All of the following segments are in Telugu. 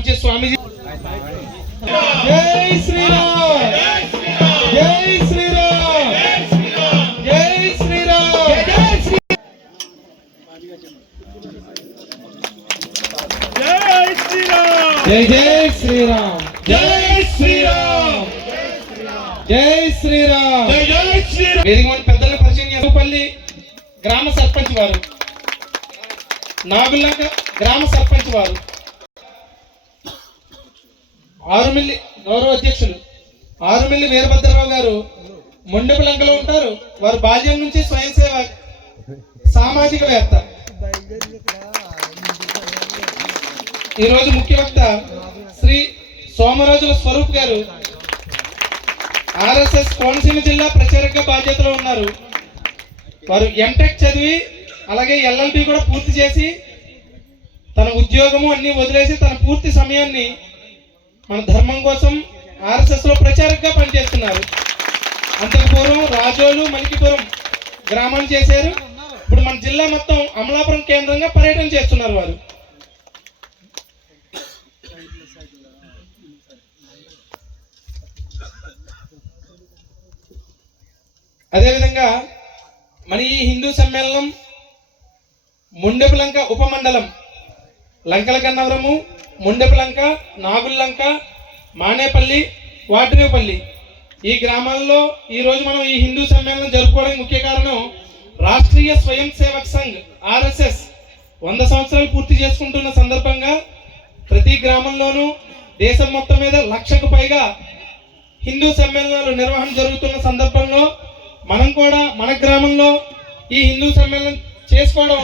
పూజ్య స్వామీజీ. జై శ్రీరామ్, జై శ్రీరామ్, జై శ్రీరామ్, జై జై శ్రీరామ్, జై శ్రీరామ్, జై శ్రీరామ్, జై శ్రీరామ్. వేదిక పెద్దల పరిచయం చేపల్లి గ్రామ సర్పంచ్ వారు, నాగుల్లంక గ్రామ సర్పంచ్ వారు, ఆరుమిల్లి గౌరవ అధ్యక్షులు ఆరుమిల్లి వీరభద్రరావు గారు మొండెపులంకలో ఉంటారు. వారు బాల్యం నుంచి స్వయం సేవ సామాజికవేత్త. ఈరోజు ముఖ్య వక్త శ్రీ సోమరాజుల స్వరూప్ గారు ఆర్ఎస్ఎస్ కోనసీమ జిల్లా ప్రచారక బాధ్యతలో ఉన్నారు. వారు ఎంటెక్ చదివి అలాగే ఎల్ఎల్బి కూడా పూర్తి చేసి తన ఉద్యోగము అన్ని వదిలేసి తన పూర్తి సమయాన్ని మన ధర్మం కోసం ఆర్ఎస్ఎస్ లో ప్రచారకగా పనిచేస్తున్నారు. అంతకు పూర్వం రాజోలు మలికిపురం గ్రామాలు చేశారు. ఇప్పుడు మన జిల్లా మొత్తం అమలాపురం కేంద్రంగా పర్యటన చేస్తున్నారు వారు. అదేవిధంగా మన ఈ హిందూ సమ్మేళనం మొండెపులంక ఉపమండలం లంకల గన్నవరము, మొండెపులంక, నాగుల్లంక, మానేపల్లి, వాడ్రేపల్లి ఈ గ్రామాల్లో ఈరోజు మనం ఈ హిందూ సమ్మేళనం జరుపుకోవడానికి ముఖ్య కారణం రాష్ట్రీయ స్వయం సేవక్ సంఘ్ ఆర్ఎస్ఎస్ 100 సంవత్సరాలు పూర్తి చేసుకుంటున్న సందర్భంగా ప్రతి గ్రామంలోనూ దేశం మొత్తం మీద 1,00,000కు పైగా హిందూ సమ్మేళనాలు నిర్వహణ జరుగుతున్న సందర్భంలో మనం కూడా మన గ్రామంలో ఈ హిందూ సమ్మేళనం చేసుకోవడం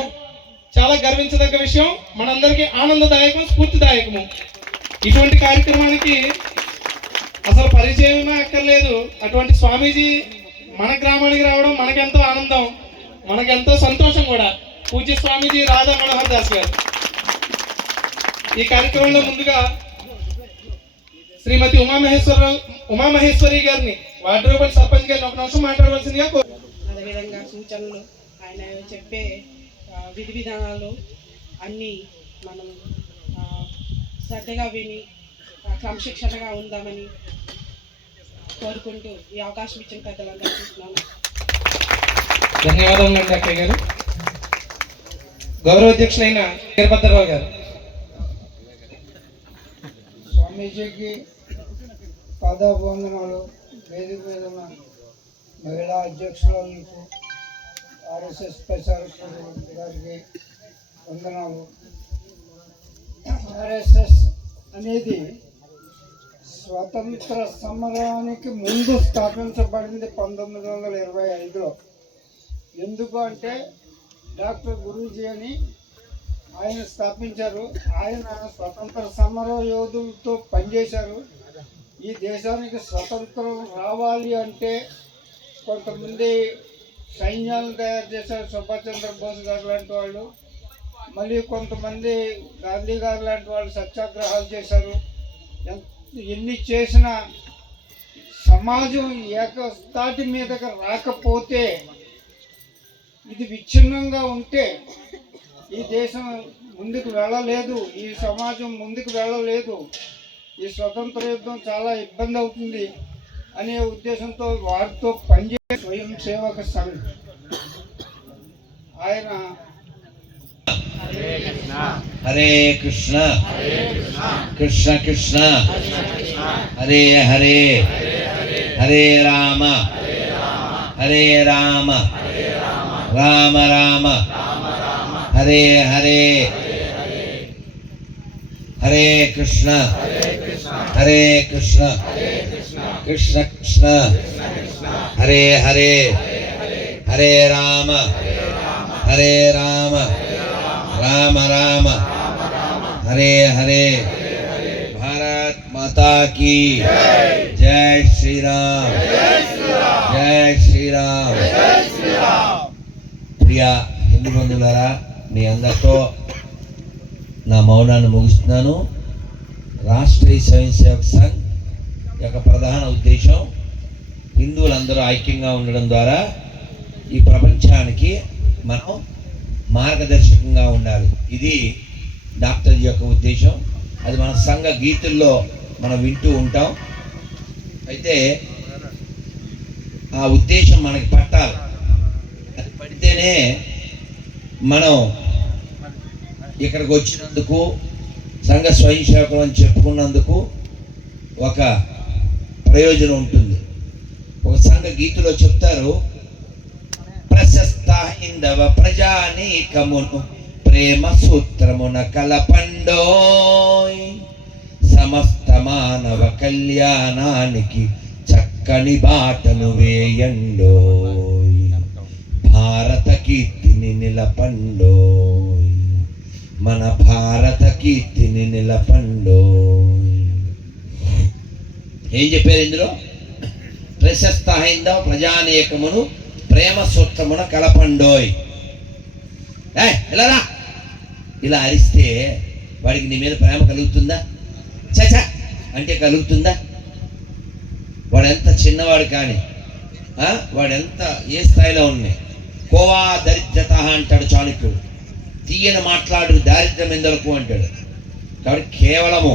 చాలా గర్వించదగ్గ విషయం. మనందరికీ ఆనందదాయకం, స్ఫూర్తిదాయకము. ఇటువంటి కార్యక్రమానికి అసలు పరిచయమే అక్కర్లేదు. అటువంటి స్వామీజీ మన గ్రామానికి రావడం మనకెంతో ఆనందం, మనకెంతో సంతోషం కూడా. పూజ్య స్వామీజీ రాధా మనోహర్ దాస్ గారు. ఈ కార్యక్రమంలో ముందుగా శ్రీమతి ఉమామహేశ్వరి గారిని వాడ్రేపల్లి సర్పంచ్ గారిని ఒక నిమిషం మాట్లాడవలసిందిగా. అదేవిధంగా సూచనలు, ఆయన చెప్పే విధి విధానాలు అన్నీ మనం శ్రద్ధగా విని క్రమశిక్షణగా ఉందామని కోరుకుంటూ ఈ అవకాశం ఇచ్చిన పెద్దలందరూ చూస్తున్నాను. ధన్యవాదాలు అండి అక్కయ్య గారు. గౌరవ అధ్యక్షులైన వీరభద్రరావు గారు. స్వామీజీకి పాదాభివందనాలు. వేదిక మీద ఉన్న మహిళా అధ్యక్షులకు, ఆర్ఎస్ఎస్ ప్రచారకులు గారికి వందనాలు. ఆర్ఎస్ఎస్ అనేది స్వతంత్ర సమరానికి ముందు స్థాపించబడింది 1925లో. ఎందుకు అంటే డాక్టర్ గురూజీ అని ఆయన స్థాపించారు. ఆయన స్వతంత్ర సమర యోధులతో పనిచేశారు. ఈ దేశానికి స్వతంత్రం రావాలి అంటే కొంతమంది సైన్యాలను తయారు చేశారు, సుభాష్ చంద్రబోస్ గారు లాంటి వాళ్ళు. మళ్ళీ కొంతమంది గాంధీ గారు లాంటి వాళ్ళు సత్యాగ్రహాలు చేశారు. ఎన్ని చేసినా సమాజం ఏకతాటి మీదకి రాకపోతే, ఇది విచ్ఛిన్నంగా ఉంటే ఈ దేశం ముందుకు వెళ్ళలేదు, ఈ సమాజం ముందుకు వెళ్ళలేదు. ఈ స్వతంత్ర యుద్ధం చాలా ఇబ్బంది అవుతుంది అనే ఉద్దేశంతో వారితో పనిచేసే స్వయం సేవక సంఘ్ ఆయన హరే కృష్ణ కృష్ణ కృష్ణ హరే హరే హరే రామ హరే రామ రామ రామ హరే హరే హరే కృష్ణ హరే కృష్ణ కృష్ణ కృష్ణ హరే హరే హరే రామ హరే రామ రామ రామ హరే హరే. భారత్ మాతా కీ జై శ్రీరామ్, జై శ్రీరామ్. ప్రియ హిందూ బంధువులారా, మీ అందరితో నా మౌనాన్ని ముగిస్తున్నాను. రాష్ట్రీయ స్వయం సేవక్ సంఘ్ యొక్క ప్రధాన ఉద్దేశం హిందువులందరూ ఐక్యంగా ఉండడం ద్వారా ఈ ప్రపంచానికి మనం మార్గదర్శకంగా ఉండాలి. ఇది డాక్టర్ యొక్క ఉద్దేశం. అది మన సంఘ గీతుల్లో మనం వింటూ ఉంటాం. అయితే ఆ ఉద్దేశం మనకి పట్టాలి. అది పడితేనే మనం ఇక్కడికి వచ్చినందుకు, సంఘ స్వయం సేవకులు అని చెప్పుకున్నందుకు ఒక ప్రయోజనం ఉంటుంది. ఒక సంఘ గీతులో చెప్తారు, ప్రశస్త హైందవ ప్రజానీకమును ప్రేమ సూత్రమున కలపండోయ్, సమస్త మానవ కళ్యాణానికి చక్కని బాటను వేయండోయ్, భారత కీర్తిని నిలపండోయ్, మన భారత కీర్తిని నిలపండోయ్. ఏం చెప్పారు ఇందులో? ప్రశస్త హైందవ ప్రజానీకమును ప్రేమ సూత్రమున కలపండోయ్. ఇలా ఇలా అరిస్తే వాడికి నీ మీద ప్రేమ కలుగుతుందా? చచా అంటే కలుగుతుందా? వాడెంత చిన్నవాడు కానీ, వాడెంత ఏ స్థాయిలో ఉన్నాయి. కోవా దరిద్రత అంటాడు చాణక్యుడు. తీయని మాట్లాడు దారిద్ర్యం ఎందుకు అంటాడు. కాబట్టి కేవలము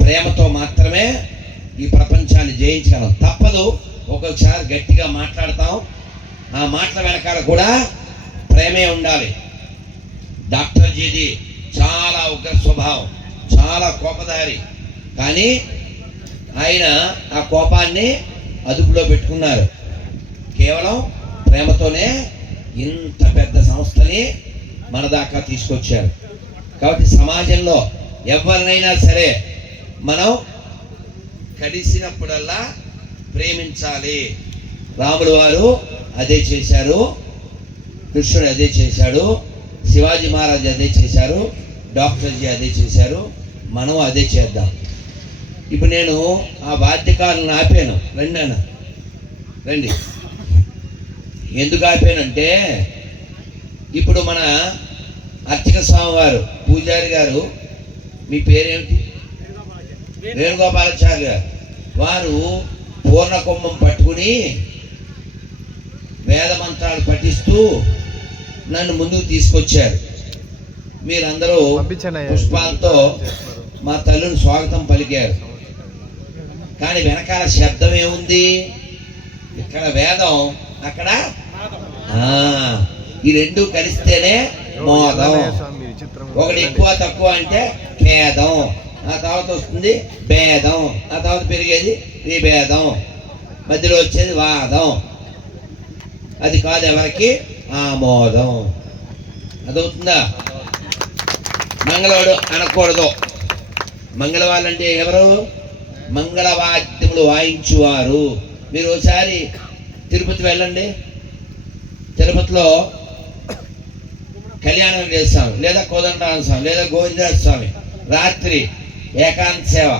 ప్రేమతో మాత్రమే ఈ ప్రపంచాన్ని జయించగలం. తప్పదు, ఒక్కొక్కసారి గట్టిగా మాట్లాడతాం, ఆ మాటల వెనకాల కూడా ప్రేమే ఉండాలి. డాక్టర్ జీది చాలా ఉగ్ర స్వభావం, చాలా కోపదారి, కానీ ఆయన ఆ కోపాన్ని అదుపులో పెట్టుకున్నారు. కేవలం ప్రేమతోనే ఇంత పెద్ద సంస్థని మన దాకా తీసుకొచ్చారు. కాబట్టి సమాజంలో ఎవరినైనా సరే మనం కలిసినప్పుడల్లా ప్రేమించాలి. రాములు వారు అదే చేశారు, కృష్ణుడు అదే చేశాడు, శివాజీ మహారాజ్ అదే చేశారు, డాక్టర్జీ అదే చేశారు. మనం అదే చేద్దాం. ఇప్పుడు నేను ఆ వాద్యకారులను ఆపాను, రండి అన్న రండి. ఎందుకు ఆపానంటే, ఇప్పుడు మన అర్చక స్వామి వారు, పూజారి గారు, మీ పేరేమిటి? వేణుగోపాలాచార్య గారు. వారు పూర్ణ కుంభం పట్టుకుని వేద మంత్రాలు పఠిస్తూ నన్ను ముందుకు తీసుకొచ్చారు. మీరందరూ పుష్పాలతో మా తల్లిని స్వాగతం పలికారు. కానీ వెనకాల శబ్దం ఏముంది? ఇక్కడ వేదం, అక్కడ ఈ రెండు కలిస్తేనే మోదం. ఒకటి ఎక్కువ తక్కువ అంటే ఖేదం, ఆ తర్వాత వస్తుంది భేదం, ఆ తర్వాత పెరిగేది విభేదం, మధ్యలో వచ్చేది వాదం. అది కాదు ఎవరికి ఆమోదం. అదవుతుందా? మంగళవాడు అనకూడదు. మంగళవాళ్ళంటే ఎవరు? మంగళవాద్యములు వాయించువారు. మీరు ఒకసారి తిరుపతి వెళ్ళండి. తిరుపతిలో కళ్యాణం చేస్తాం, లేదా కోదండరామ స్వామి, లేదా గోవిందరాజ స్వామి రాత్రి ఏకాంత సేవ.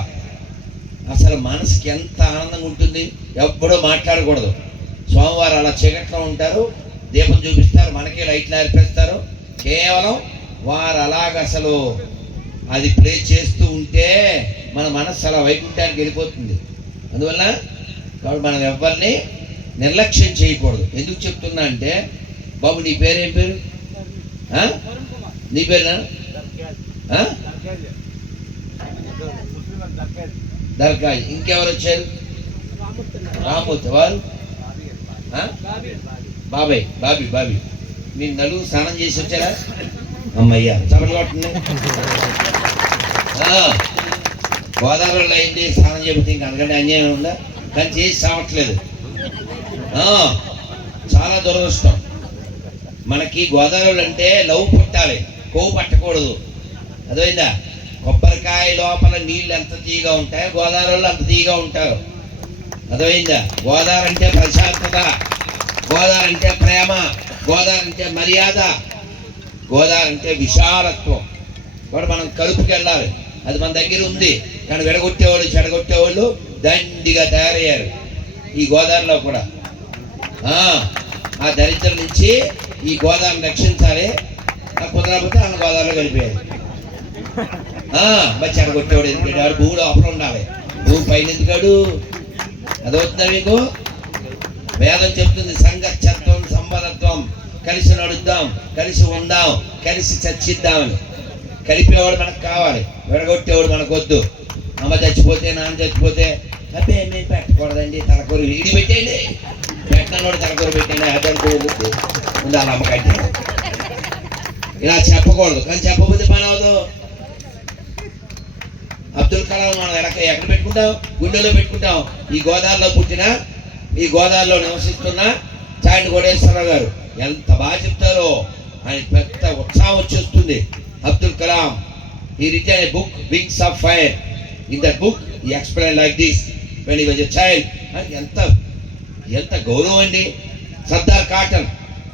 అసలు మనసుకి ఎంత ఆనందంగా ఉంటుంది. ఎప్పుడూ మాట్లాడకూడదు. స్వామివారు అలా చీకట్లో ఉంటారు, దీపం చూపిస్తారు, మనకి లైట్లు ఆర్పేస్తారు. కేవలం వారు అలాగ అసలు అది ప్లే చేస్తూ ఉంటే మన మనస్సు అలా వైకుంఠానికి వెళ్ళిపోతుంది. అందువల్ల కాబట్టి మనం ఎవరిని నిర్లక్ష్యం చేయకూడదు. ఎందుకు చెప్తున్నా అంటే, బాబు నీ పేరేం పేరు? నీ పేరునా? దర్గాజ్. ఇంకెవరు వచ్చారు? రామూర్తి. వారు బాబాయ్, బాబీ. మీరు నలుగురు స్నానం చేసి వచ్చారా? అమ్మయ్యా చపలు కొట్టండి. గోదావరిలో అయింది స్నానం చెబితే ఇంక అనకంటే అన్యాయం ఉందా? కానీ చేసి సావట్లేదు. చాలా దురదృష్టం. మనకి గోదావరిలో అంటే లవ్ పుట్టాలి, కొవ్వు పట్టకూడదు. అదైందా? కొబ్బరికాయ లోపల నీళ్ళు ఎంత తీయగా ఉంటాయో గోదావరిలో అంత తీయగా ఉంటారు. అదైందా? గోదావరి అంటే ప్రశాంతత, గోదావరి అంటే ప్రేమ, గోదావరి అంటే మర్యాద, గోదావరి అంటే విశాలత్వం. కూడా మనం కలుపుకి వెళ్ళాలి. అది మన దగ్గర ఉంది. కానీ విడగొట్టేవాళ్ళు చెడగొట్టేవాళ్ళు దండిగా తయారయ్యారు ఈ గోదావరిలో కూడా. ఆ దరిద్రం నుంచి ఈ గోదావరిని రక్షించాలి. కుదరకపోతే ఆయన గోదావరిలో కలిపేయాలి. మరి చెడగొట్టేవాడు ఎందుకంటే భూమిలో అప్పుడు ఉండాలి, భూమి పైన ఎందుకాడు? అదవుతుందా మీకు? వేదం చెప్తుంది సంగచ్చత్వం సంబరత్వం, కలిసి నడుద్దాం, కలిసి ఉందాం, కలిసి చర్చిద్దామని. కలిపేవాడు మనకు కావాలి. విడగొట్టేవాడు మనకొద్దు. అమ్మ చచ్చిపోతే నాన్న చచ్చిపోతే అబ్బే మేము పెట్టకూడదండి తలకూర ఇడి పెట్టేయండి, పెట్టినోడు తలకూర పెట్టండి అదే ఉండాలి అమ్మకంటే. ఇలా చెప్పకూడదు, కానీ చెప్పకపోతే పని అవదు. అబ్దుల్ కలాం మనం ఎక్కడ పెట్టుకుంటాం? గుండెలో పెట్టుకుంటాం. ఈ గోదావరిలో పుట్టిన, ఈ గోదావరిలో నివసిస్తున్న చాండి కోటేశ్వరరావు గారు ఎంత బాగా చెప్తారో, ఆయన పెద్ద ఉత్సాహం వచ్చేస్తుంది. Abdul Kalam he written a book, Wings of Fire. In that book he explained like this when he was a child. ఎంత గౌరవం అండి. సర్దార్ కాటన్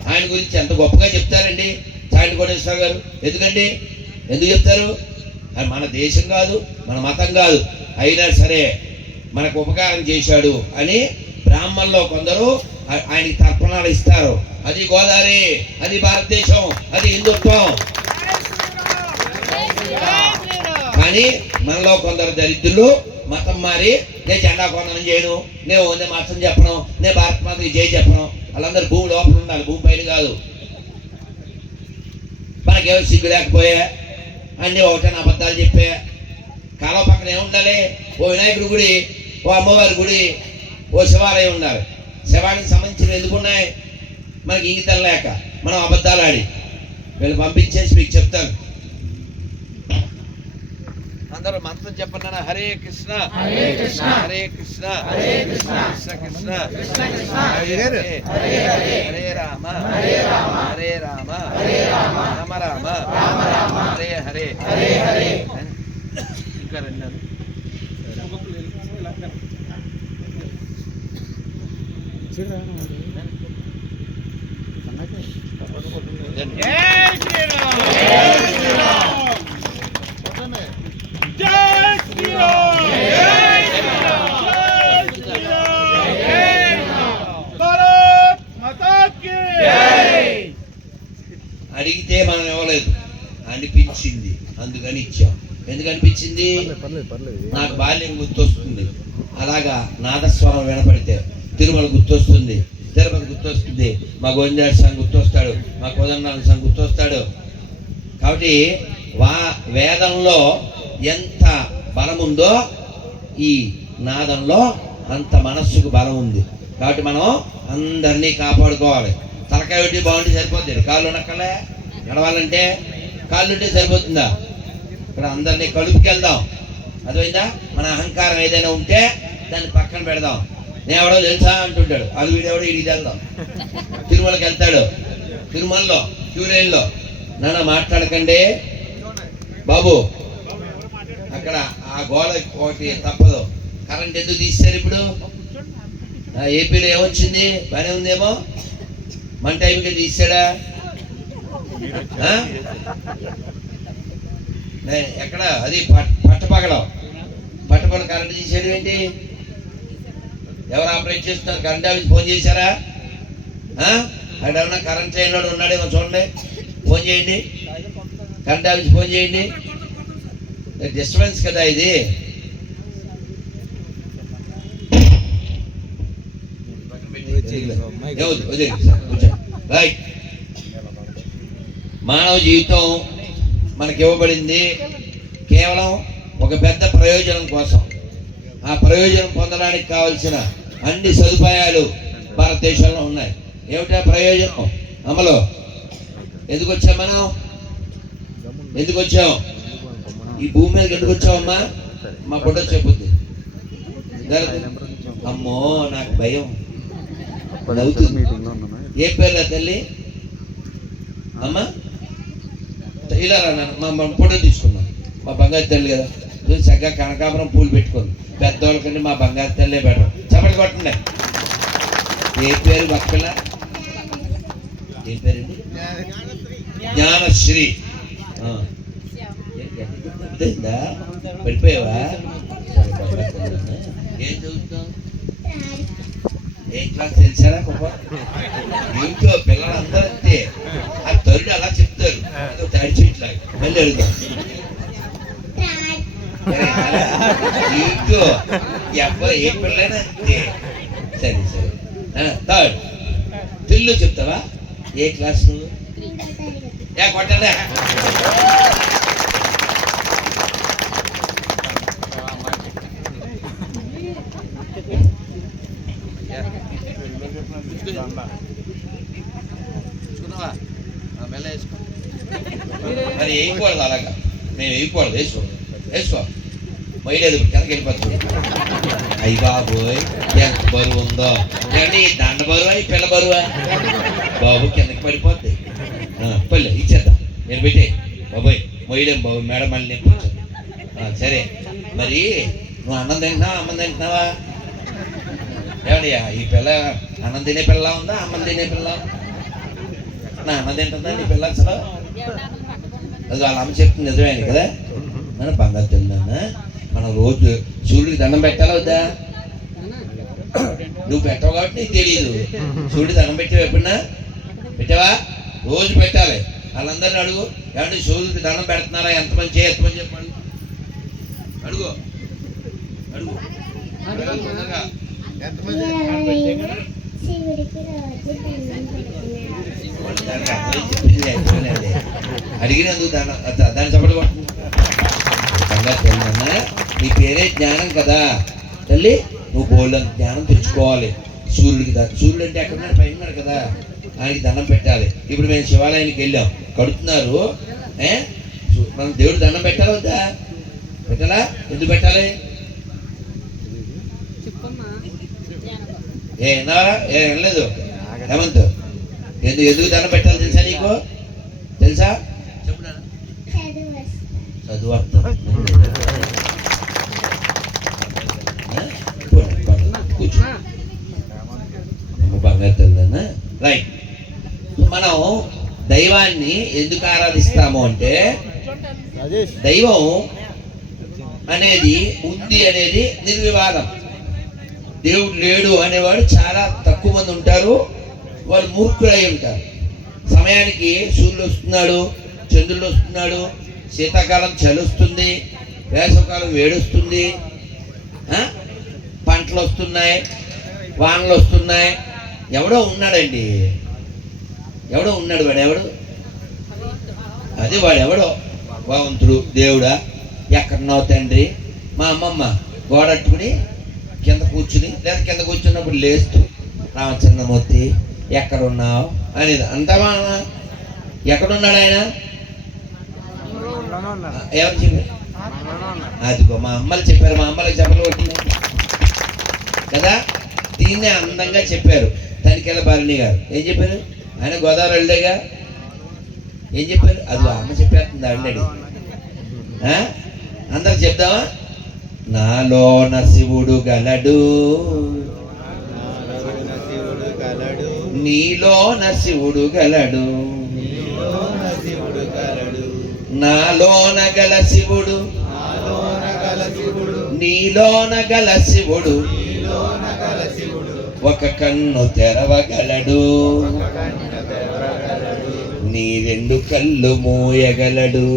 ఆయన గురించి ఎంత గొప్పగా చెప్తారండి చాండి కోటేశ్వరరావు గారు. ఎందుకండి, ఎందుకు చెప్తారు? అది మన దేశం కాదు, మన మతం కాదు, అయినా సరే మనకు ఉపకారం చేశాడు అని బ్రాహ్మణుల్లో కొందరు ఆయనకి తర్పణాలు ఇస్తారు. అది గోదావరి, అది భారతదేశం, అది హిందుత్వం. కానీ మనలో కొందరు దరిద్రులు మతం మారి నేను జెండా కొందనం చేయను, నేను వందే మతం చెప్పను, నేను భారత మాతకి జై చెప్పను. వాళ్ళందరూ భూమి లోపల ఉండాలి, భూమి పైన కాదు. మనకేమో సిగ్గు లేకపోయా అన్నీ ఒకటైనా అబద్ధాలు చెప్పే. కాలం పక్కన ఏముండాలి? ఓ వినాయకుడి గుడి, ఓ అమ్మవారి గుడి, ఓ శివాలయం ఉండాలి. శివానికి సంబంధించిన ఎందుకున్నాయి? మనకి ఇంగితం లేక మనం అబద్ధాలు ఆడి వీళ్ళు పంపించేసి మీకు చెప్తాను. అందరూ మంత్రం చెప్పండి. హరే కృష్ణ హరే కృష్ణ హరే కృష్ణ హరే కృష్ణ కృష్ణ కృష్ణ హరే హరే హరే రామ హరే రామ హరే రామ హరే రామ రామ రామ రామ రామ హరే హరే హరే హరే. ఇంకా రెండు అడిగితే మనం ఇవ్వలేదు, అనిపించింది అందుకని ఇచ్చాం. ఎందుకు అనిపించింది? నాకు బాల్యం గుర్తొస్తుంది. అలాగా నాదస్వరం వినపడితే తిరుమల గుర్తొస్తుంది, తిరుపతి గుర్తొస్తుంది, మా గోవిందాడు సంఘం గుర్తొస్తాడు, మా కోదండాల సంఘం గుర్తొస్తాడు. కాబట్టి వేదంలో ఎంత బలం ఉందో ఈ నాదంలో అంత మనస్సుకు బలం ఉంది. కాబట్టి మనం అందరినీ కాపాడుకోవాలి. తలకాయ పెట్టి బాగుంటే సరిపోతుంది, కాళ్ళు నక్కలే నడవాలంటే కాళ్ళు ఉంటే సరిపోతుందా? ఇక్కడ అందరినీ కలుపుకెళ్దాం. అర్థమైందా? మన అహంకారం ఏదైనా ఉంటే దాన్ని పక్కన పెడదాం. నేను ఎవడో తెలుసా అంటుంటాడు, అది వీడెవడో ఇడికి వెళ్దాం. తిరుమలకి వెళ్తాడు, తిరుమలలో క్యూ లైన్లో నాన్న మాట్లాడకండి బాబు, అక్కడ ఆ గోడ ఒకటి తప్పదు. కరెంట్ ఎందుకు తీస్తారు ఇప్పుడు? ఏపీలో ఏమొచ్చింది? బాగానే ఉందేమో, మన టైంకి తీసాడా? ఎక్కడ అది పట్టపగడం కరెంట్ తీసేయడం ఏంటి? ఎవరు ఆపరేట్ చేస్తున్నారు? కరెంట్ ఆఫీస్ ఫోన్ చేశారా? అక్కడ ఏమన్నా కరెంట్ లైన్ వాడు ఉన్నాడేమో చూడండి, ఫోన్ చేయండి, కరెంట్ ఆఫీస్ ఫోన్ చేయండి. డిస్టర్బెన్స్ కదా ఇది. రైట్. మానవ జీవితం మనకి ఇవ్వబడింది కేవలం ఒక పెద్ద ప్రయోజనం కోసం. ఆ ప్రయోజనం పొందడానికి కావలసిన అన్ని సదుపాయాలు భారతదేశంలో ఉన్నాయి. ఏమిటా ప్రయోజనం? అమలు ఎందుకు వచ్చాం మనం? ఎందుకు వచ్చాం? ఈ భూమి మీదకి ఎందుకు వచ్చామమ్మా? మా ఫోటో చెప్పుద్ది. అమ్మో నాకు భయం అవుతుంది. ఏ పేరు తల్లి? అమ్మా ఇలా మా ఫోటో తీసుకున్నాం. మా బంగారు తల్లి కదా, చక్కగా కనకాపురం పూలు పెట్టుకుంది. పెద్దవాళ్ళకంటే మా బంగారు తల్లే బెటర్. చప్పట్లు కొట్టండి. ఏ పేరు భక్తుల? ఏ పేరండి? జ్ఞానశ్రీ. పడిపోయావా? ఏం చదువుతావు? ఏ క్లాస్ తెలిసారా? ఇంట్లో పిల్లలందరూ అంతే. ఆ తల్లి అలా చెప్తారు, తడిచిట్లా. మళ్ళీ అడుగుతాం ఇంట్లో ఎవరు ఏ పిల్లైనా అంతే. సరే సరే. థర్డ్ తెలుగులో చెప్తావా? ఏ క్లాస్ నువ్వు? కొట్టండి. మరి వేయకూడదు అలాగా, మేము వేయకూడదు. వేసుకో వేసుకో, మొయ్యలేదు కిందకి వెళ్ళిపోతుంది. అయ్యి బాబోయ్ ఎంత బరువు ఉందో. ఏమండి దండ బరువా ఈ పిల్ల బరువా? బాబు కిందకి పడిపోద్ది. పల్లె ఇచ్చేద్దాం, నేను పెట్టే బాబోయ్ మొయ్యలేం బాబు, మేడం మళ్ళీ నేర్పించదు. సరే మరి నువ్వు అన్నం తింటున్నావా అమ్మం తింటున్నావా? ఏమండి ఈ పిల్ల అన్నం తినే పిల్ల ఉందా అమ్మం తినే పిల్ల? నా అన్నం తింటుందా నీ పిల్ల అసలు? అది వాళ్ళ అమ్మ చెప్తుంది నిజమే కదా. మన బంగారు తిందన్నా మనం రోజు సూర్యుడికి దండం పెట్టాలా వద్దా? నువ్వు పెట్టావు కాబట్టి నీకు తెలియదు. సూర్యుడికి దండం పెట్టావు ఎప్పుడన్నా? పెట్టావా? రోజు పెట్టాలి. వాళ్ళందరినీ అడుగు, ఏమంటే సూర్యుడికి దండం పెడుతున్నారా, ఎంతమంది చేయమని చెప్పండి. అడుగు అడుగు తొందరగా. అడిగినందుకు దాన్ని చెప్పడం బంగారు నీ పేరే జ్ఞానం కదా తల్లి. నువ్వు బోల్డంత జ్ఞానం తెచ్చుకోవాలి. సూర్యుడు అంటే ఎక్కడ ఉన్నాడు? పైన ఉన్నాడు కదా, ఆయనకి దండం పెట్టాలి. ఇప్పుడు మేము శివాలయానికి వెళ్ళాం, కడుతున్నారు. మనం దేవుడు దండం పెట్టాలా వద్దా? పెట్టాలా? ఎందుకు పెట్టాలి? ఏనారా వినలేదు హేమంత్? ఎందుకు దండం పెట్టాలి తెలుసా నీకు? తెలుసా? చదువు అర్థం. కూర్చో బంగారు తెల్లనా. రైట్. మనం దైవాన్ని ఎందుకు ఆరాధిస్తాము అంటే, దైవం అనేది ఉంది అనేది నిర్వివాదం. దేవుడు లేడు అనేవాడు చాలా తక్కువ మంది ఉంటారు, వాళ్ళు మూర్ఖులై ఉంటారు. సమయానికి సూర్యుడు వస్తున్నాడు, చంద్రుడు వస్తున్నాడు, శీతాకాలం చలి వస్తుంది, వేసవకాలం వేడొస్తుంది, పంటలు వస్తున్నాయి, వానలు వస్తున్నాయి. ఎవడో ఉన్నాడండి, ఎవడో ఉన్నాడు. వాడు ఎవడు? అదే వాడు ఎవడో భగవంతుడు దేవుడా. ఎక్కడున్నావు తండ్రి? మా అమ్మమ్మ గోడట్టుకుని కింద కూర్చుని, లేదా కింద కూర్చున్నప్పుడు లేస్తూ రామచంద్రమూర్తి ఎక్కడున్నావు అనేది అంటావా? ఎక్కడున్నాడు ఆయన? ఎవరు చెప్పారు? అదిగో మా అమ్మలు చెప్పారు. మా అమ్మలకు చెప్పలు కొట్టింది కదా. దీన్నే అందంగా చెప్పారు తనికెళ్ళ బాలిని గారు. ఏం చెప్పారు? ఆయన గోదావరి వెళ్ళేగా. ఏం చెప్పారు? అది అమ్మ చెప్పేస్తుంది ఆల్రెడీ. అందరు చెప్దామా? నాలోన శివుడు గలడు, నీలోన శివుడు గలడు, నాలోన గల శివుడు, నీలోన గల శివుడు ఒక కన్ను తెరవగలడు, నీ రెండు కళ్ళు మూయగలడు.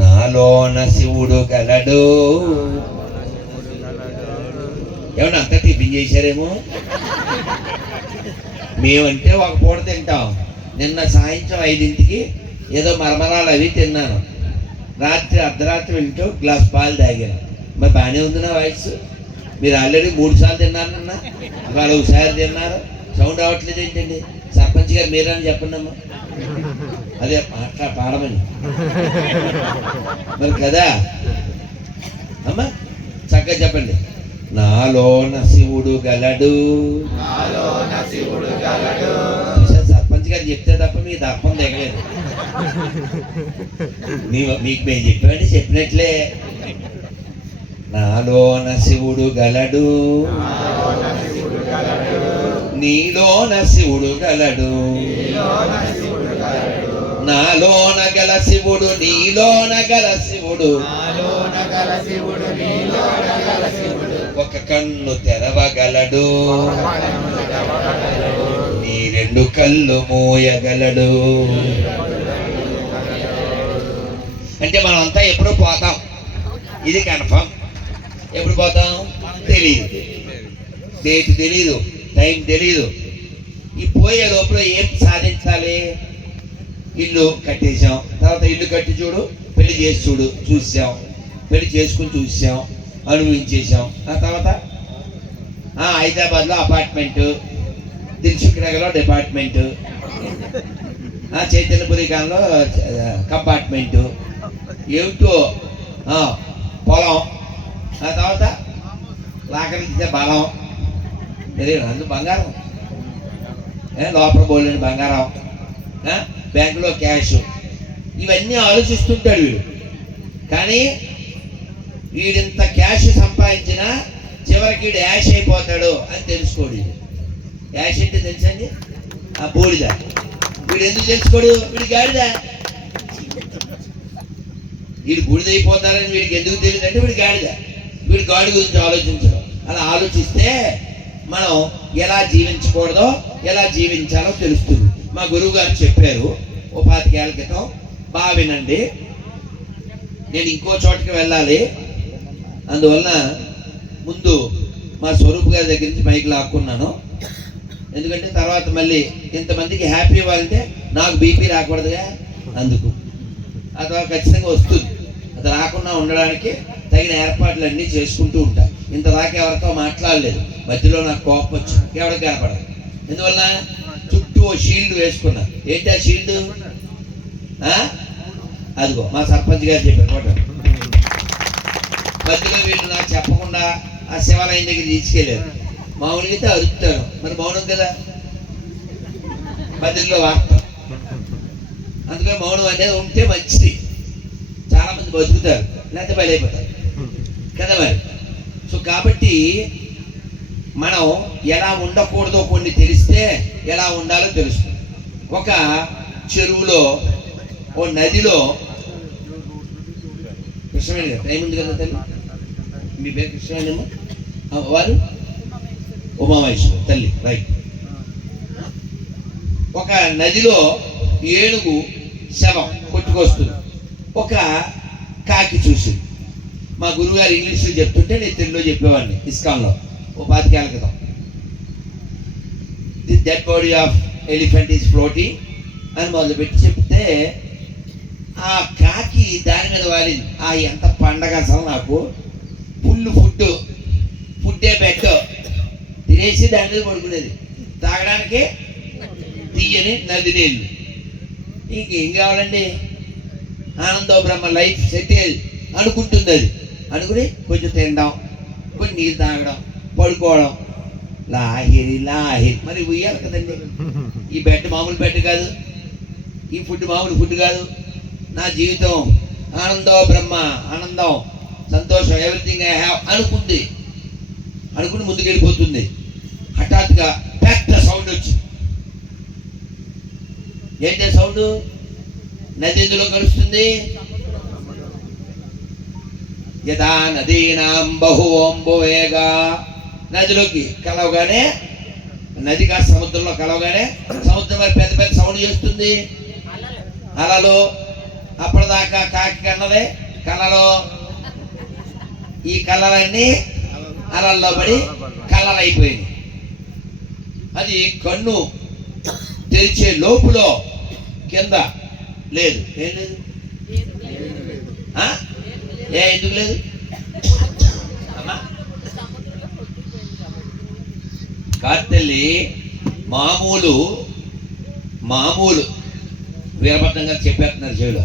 నాలోన శివుడు గలడు. ఏమన్నా అంతా టిఫిన్ చేశారేమో. మేమంటే ఒక పూట తింటాం. నిన్న సాయంత్రం 5ంటికి ఏదో మరమరాలు అవి తిన్నాను. రాత్రి అర్ధరాత్రి వింటూ గ్లాస్ పాలు తాగాను. మరి బాగానే ఉంది నా వాయిస్. మీరు ఆల్రెడీ 3 సార్లు తిన్నారు నిన్న, ఇవాళ ఒకసారి తిన్నారు. సౌండ్ అవ్వట్లేదు ఏంటండి? సర్పంచ్ గారు మీరని చెప్పండి అమ్మా. అదే పాడమని మరి కదా అమ్మా, చక్కగా చెప్పండి. నాలోన శివుడు గలడు. సర్పంచ్ గారు చెప్తే తప్ప మీ దప్పం దిగలేదు. మీకు మేము చెప్పామండి, చెప్పినట్లే. నాలోన శివుడు గలడు, నీలోన శివుడు గలడు, నాలోన గల శివుడు, నీలోన గల శివుడు ఒక కన్ను తెరవగలడు, నీ రెండు కళ్ళు మూయగలడు. అంటే మనం అంతా ఎప్పుడు పోతాం, ఇది కన్ఫర్మ్. ఎప్పుడు పోతాం తెలియదు, డేట్ తెలీదు, టైం తెలీదు. ఈ పోయే లోపల ఏం సాధించాలి? ఇల్లు కట్టేసాం, తర్వాత ఇల్లు కట్టి చూడు, పెళ్లి చేసి చూడు, చూసాం, పెళ్లి చేసుకుని చూసాం, అనుభవించేసాం. ఆ తర్వాత హైదరాబాద్లో అపార్ట్మెంటు, దిల్సుఖ్ నగర్లో డిపార్ట్మెంటు, చైతన్యపురి కాలంలో కంపార్ట్మెంటు, ఏమిటో పొలం, ఆ తర్వాత లాకరించే బలం, అందులో బంగారం, లోపల బోల్డెని బంగారం, బ్యాంకులో క్యాష్, ఇవన్నీ ఆలోచిస్తుంటాడు వీడు. కానీ వీడింత క్యాష్ సంపాదించినా చివరికి వీడు యాష్ అయిపోతాడు అని తెలుసుకోడు. యాష్ అంటే తెలుసండి, ఆ బూడిద. వీడు ఎందుకు తెలుసుకోడు? వీడి గాడిద. వీడు బూడిద అయిపోతారని వీడికి ఎందుకు తెలియదు అంటే వీడి గాడిద. వీడి గాడి గురించి ఆలోచించడం. అలా ఆలోచిస్తే మనం ఎలా జీవించకూడదో ఎలా జీవించాలో తెలుస్తుంది. మా గురువు గారు చెప్పారు ఓ 25 ఏళ్ల క్రితం, బాగా వినండి. నేను ఇంకో చోటకి వెళ్ళాలి, అందువలన ముందు మా స్వరూప్ గారి దగ్గర నుంచి మైక్ లాక్కున్నాను. ఎందుకంటే తర్వాత మళ్ళీ ఇంతమందికి హ్యాపీ ఇవ్వాలంటే నాకు బీపీ రాకూడదుగా, అందుకు ఆ తర్వాత ఖచ్చితంగా వస్తుంది. అది రాకుండా ఉండడానికి తగిన ఏర్పాట్లు అన్నీ చేసుకుంటూ ఉంటా. ఇంతదాకా ఎవరితో మాట్లాడలేదు, మధ్యలో నాకు కోపం వచ్చి ఎవరికి కనపడదు. ఎందువల్ల చుట్టూ ఓ షీల్డ్ వేసుకున్నా. ఏంటి ఆ షీల్డ్? అదిగో మా సర్పంచ్ గారు చెప్పారు కోట. మధ్యలో వీళ్ళు నాకు చెప్పకుండా ఆ శివాలయం దగ్గర తీసుకెళ్ళారు. మామూలుగా అయితే అరుపుతాను, మరి మౌనం కదా, మధ్యలో వార్త. అందుకని మౌనం అనేది ఉంటే మంచిది, చాలా మంది బతుకుతారు, లేకపోతే బయలుపోతారు కదా మరి. సో కాబట్టి మనం ఎలా ఉండకూడదో కొన్ని తెలిస్తే ఎలా ఉండాలో తెలుస్తుంది. ఒక చెరువులో, ఓ నదిలో, కృష్ణవేణి గారు టైం ఉంది కదా తల్లి, మీ పేరు కృష్ణవేణేమో, వారు ఉమామహేశ్వరి తల్లి, రైట్. ఒక నదిలో ఏనుగు శవం కొట్టుకొస్తుంది. ఒక కాకి చూసి మా గురువు గారు ఇంగ్లీష్లో చెప్తుంటే నేను తెలుగులో చెప్పేవాడిని ఇస్కాన్లో ఓ 25 ఏళ్ల క్రితం. The dead body of elephant is floating అని మొదలుపెట్టి చెప్తే ఆ కాకి దాని మీద వాలింది. ఎంత పండగ అసలు, నాకు ఫుడ్డే బెడ్ తినేసి దాని మీద పడుకునేది, తాగడానికి తీయని నది నీళ్ళు. ఇంకేం కావాలండి, ఆనందో బ్రహ్మ లైఫ్ సెటిల్ అనుకుంటుంది. అది అనుకుని కొంచెం తినడం, కొంచెం నీళ్ళు తాగడం, పడుకోవడం, లాహిరి. మరి ఉయ్యాలి కదండి. ఈ బెడ్ మామూలు బెడ్ కాదు, ఈ ఫుడ్ మామూలు ఫుడ్ కాదు. నా జీవితం ఆనందో బ్రహ్మ, ఆనందం, సంతోషం, ఎవ్రీథింగ్ ఐ హ్యావ్ అనుకుని ముందుకు వెళ్ళిపోతుంది. హఠాత్తుగా పెద్ద సౌండ్ వచ్చింది. ఏంటి సౌండ్? నది ఎందులో కలుస్తుంది? యథా నదీనాం బహువంబువేగా, నదిలోకి కలవగానే, నది కాస్త సముద్రంలో కలవగానే సముద్రం మరి పెద్ద పెద్ద సౌండ్ చేస్తుంది, అలలు. అప్పటిదాకా కాకి కన్నదే కళలో, ఈ కళలన్నీ అలల్లో పడి కళ్ళలైపోయింది. అది కన్ను తెరిచే లోపులో కింద లేదు. ఏం లేదు? ఎందుకు లేదు? కార్తెల్లి మామూలు వీరభద్రం గారు చెప్పేస్తున్నారు చెవిలో.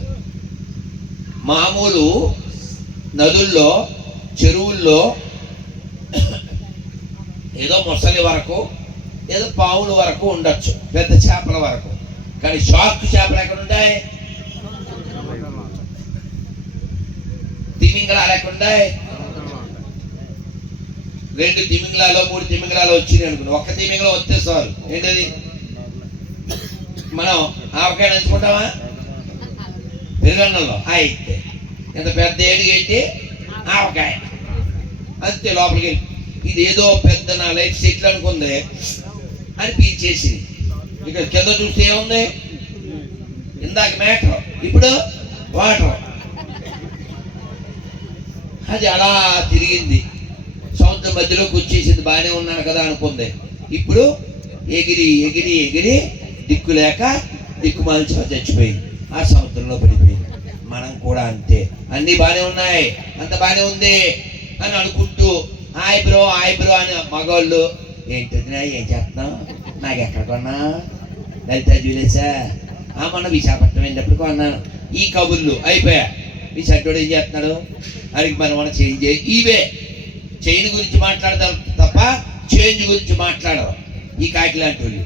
మామూలు నదుల్లో, చెరువుల్లో ఏదో మొసలి వరకు, ఏదో పావుల వరకు ఉండొచ్చు, పెద్ద చేపల వరకు. కానీ షార్క్ చేపలు ఎక్కడ ఉంటాయి? తిమింగళాలు ఎక్కడ ఉంటాయి? 2 తిమింగళాలు 3 తిమింగళాలు వచ్చినాయి అనుకున్నాం. ఒక్క తిమింగళం వస్తే చాలు. ఏంటది? మనం ఆవకాయ నంచుకుంటామా? పెరుగన్నంలో అయితే ఎంత పెద్ద ఏడుగు ఏంటి ఆవకాయ అంతే, లోపలికి వెళ్ళి ఇది ఏదో పెద్ద నా లైఫ్ సెటిల్ అనుకుంది అని పీల్చేసింది. ఇక్కడ కింద చూస్తే ఏముంది? ఇందాక మ్యాటర్, ఇప్పుడు వాటర్. అది అలా తిరిగింది, సముద్రం మధ్యలోకి వచ్చేసింది. బాగానే ఉన్నాను కదా అనుకుంది. ఇప్పుడు ఎగిరి ఎగిరి ఎగిరి దిక్కు లేక దిక్కుమాల్చి చచ్చిపోయింది, ఆ సముద్రంలో పడిపోయింది. మనం కూడా అంతే, అన్ని బాగానే ఉన్నాయి, అంత బాగానే ఉంది అని అనుకుంటూ ఆయ్ బ్రో అని మగవాళ్ళు ఏంటి ఏం చేస్తున్నాం నాకు ఎక్కడ కొన్నా? లలిత జ్యువెలర్సా? మొన్న విశాఖపట్నం వెళ్ళినప్పుడు కొన్నాను. ఈ కబుర్లు అయిపోయా. ఈ చట్టోడు ఏం చేస్తున్నాడు? అడిగి మనం చేంజ్ ఇవే చైన్ గురించి మాట్లాడతారు తప్ప చేంజ్ గురించి మాట్లాడరు ఈ కాకి లాంటి వాళ్ళు.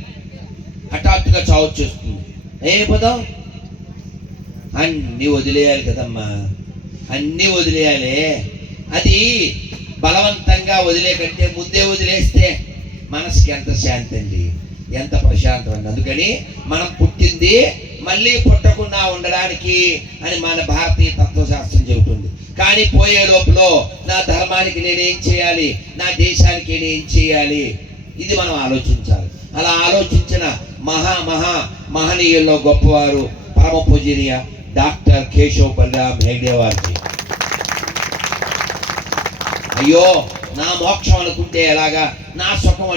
హఠాత్తుగా చావు వచ్చేస్తుంది. ఏమైపోతాం? అన్నీ వదిలేయాలి కదమ్మా, అన్నీ వదిలేయాలి. అది బలవంతంగా వదిలే కంటే ముందే వదిలేస్తే మనసుకి ఎంత శాంతి అండి, ఎంత ప్రశాంతం అండి. అందుకని మనం పుట్టింది మళ్ళీ పుట్టకుండా ఉండడానికి అని మన భారతీయ తత్వశాస్త్రం చెబుతుంది. కానీ పోయే లోపల నా ధర్మానికి నేనేం చేయాలి, నా దేశానికి నేనేం చేయాలి, ఇది మనం ఆలోచించాలి. అలా ఆలోచించిన మహనీయుల్లో గొప్పవారు పరమ పూజనీయ డాక్టర్ కేశవ్ బలరాం హెగ్డే వారికి. అయ్యో నా మోక్షం అనుకుంటే ఎలాగా, నా సుఖం